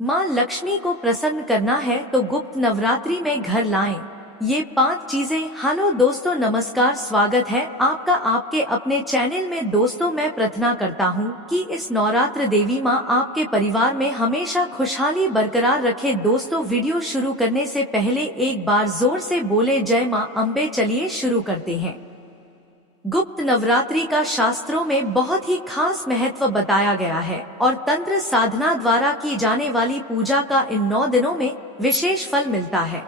माँ लक्ष्मी को प्रसन्न करना है तो गुप्त नवरात्रि में घर लाएं ये 5 चीजें। हेलो दोस्तों, नमस्कार, स्वागत है आपका आपके अपने चैनल में। दोस्तों, मैं प्रार्थना करता हूँ कि इस नवरात्र देवी माँ आपके परिवार में हमेशा खुशहाली बरकरार रखे। दोस्तों, वीडियो शुरू करने से पहले एक बार जोर से बोले जय माँ अम्बे। चलिए शुरू करते हैं। गुप्त नवरात्रि का शास्त्रों में बहुत ही खास महत्व बताया गया है और तंत्र साधना द्वारा की जाने वाली पूजा का इन 9 दिनों में विशेष फल मिलता है।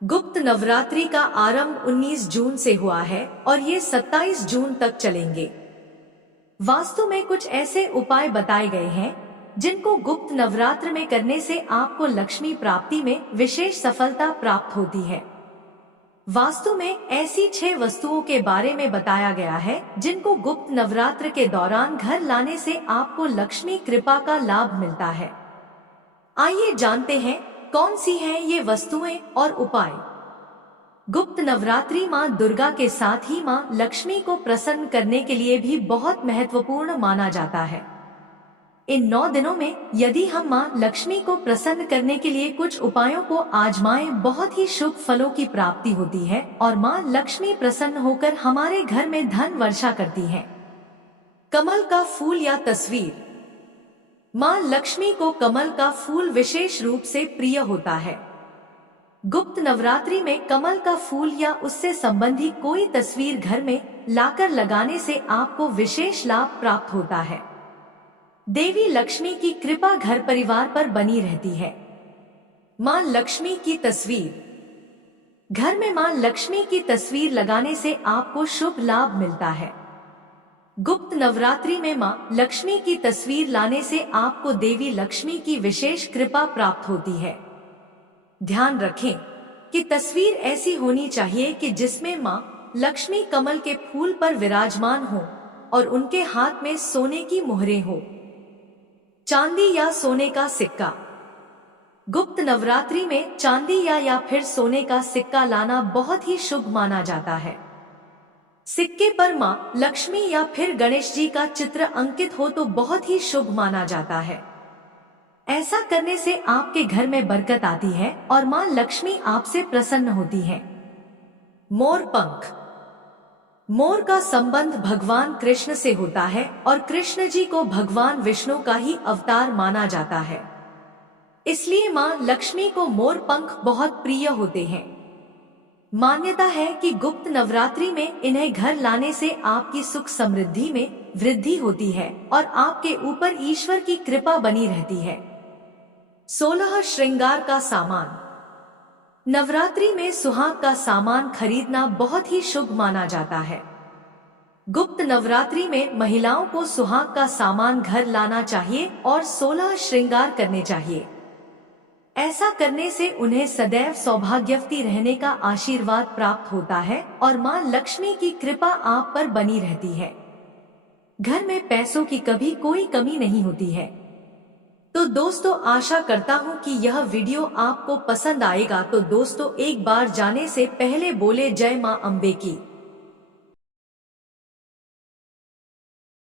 गुप्त नवरात्रि का आरंभ 19 जून से हुआ है और ये 27 जून तक चलेंगे। वास्तु में कुछ ऐसे उपाय बताए गए हैं जिनको गुप्त नवरात्र में करने से आपको लक्ष्मी प्राप्ति में विशेष सफलता प्राप्त होती है। वास्तु में ऐसी 6 वस्तुओं के बारे में बताया गया है जिनको गुप्त नवरात्र के दौरान घर लाने से आपको लक्ष्मी कृपा का लाभ मिलता है। आइए जानते हैं कौन सी हैं ये वस्तुएं और उपाय। गुप्त नवरात्रि माँ दुर्गा के साथ ही माँ लक्ष्मी को प्रसन्न करने के लिए भी बहुत महत्वपूर्ण माना जाता है। इन 9 दिनों में यदि हम माँ लक्ष्मी को प्रसन्न करने के लिए कुछ उपायों को आजमाएं, बहुत ही शुभ फलों की प्राप्ति होती है और माँ लक्ष्मी प्रसन्न होकर हमारे घर में धन वर्षा करती है। कमल का फूल या तस्वीर। माँ लक्ष्मी को कमल का फूल विशेष रूप से प्रिय होता है। गुप्त नवरात्रि में कमल का फूल या उससे संबंधी कोई तस्वीर घर में लाकर लगाने से आपको विशेष लाभ प्राप्त होता है। देवी लक्ष्मी की कृपा घर परिवार पर बनी रहती है। माँ लक्ष्मी की तस्वीर। घर में माँ लक्ष्मी की तस्वीर लगाने से आपको शुभ लाभ मिलता है। गुप्त नवरात्रि में माँ लक्ष्मी की तस्वीर लाने से आपको देवी लक्ष्मी की विशेष कृपा प्राप्त होती है। ध्यान रखें कि तस्वीर ऐसी होनी चाहिए कि जिसमें माँ लक्ष्मी कमल के फूल पर विराजमान हो और उनके हाथ में सोने की मुहरें हो। चांदी या सोने का सिक्का। गुप्त नवरात्रि में चांदी या फिर सोने का सिक्का लाना बहुत ही शुभ माना जाता है। सिक्के पर माँ लक्ष्मी या फिर गणेश जी का चित्र अंकित हो तो बहुत ही शुभ माना जाता है। ऐसा करने से आपके घर में बरकत आती है और माँ लक्ष्मी आपसे प्रसन्न होती है। मोर पंख। मोर का संबंध भगवान कृष्ण से होता है और कृष्ण जी को भगवान विष्णु का ही अवतार माना जाता है। इसलिए माँ लक्ष्मी को मोर पंख बहुत प्रिय होते हैं। मान्यता है कि गुप्त नवरात्रि में इन्हें घर लाने से आपकी सुख समृद्धि में वृद्धि होती है और आपके ऊपर ईश्वर की कृपा बनी रहती है। 16 श्रृंगार का सामान। नवरात्रि में सुहाग का सामान खरीदना बहुत ही शुभ माना जाता है। गुप्त नवरात्रि में महिलाओं को सुहाग का सामान घर लाना चाहिए और 16 श्रृंगार करने चाहिए। ऐसा करने से उन्हें सदैव सौभाग्यवती रहने का आशीर्वाद प्राप्त होता है और माँ लक्ष्मी की कृपा आप पर बनी रहती है। घर में पैसों की कभी कोई कमी नहीं होती है। तो दोस्तों, आशा करता हूँ कि यह वीडियो आपको पसंद आएगा। तो दोस्तों, एक बार जाने से पहले बोले जय माँ अम्बे की।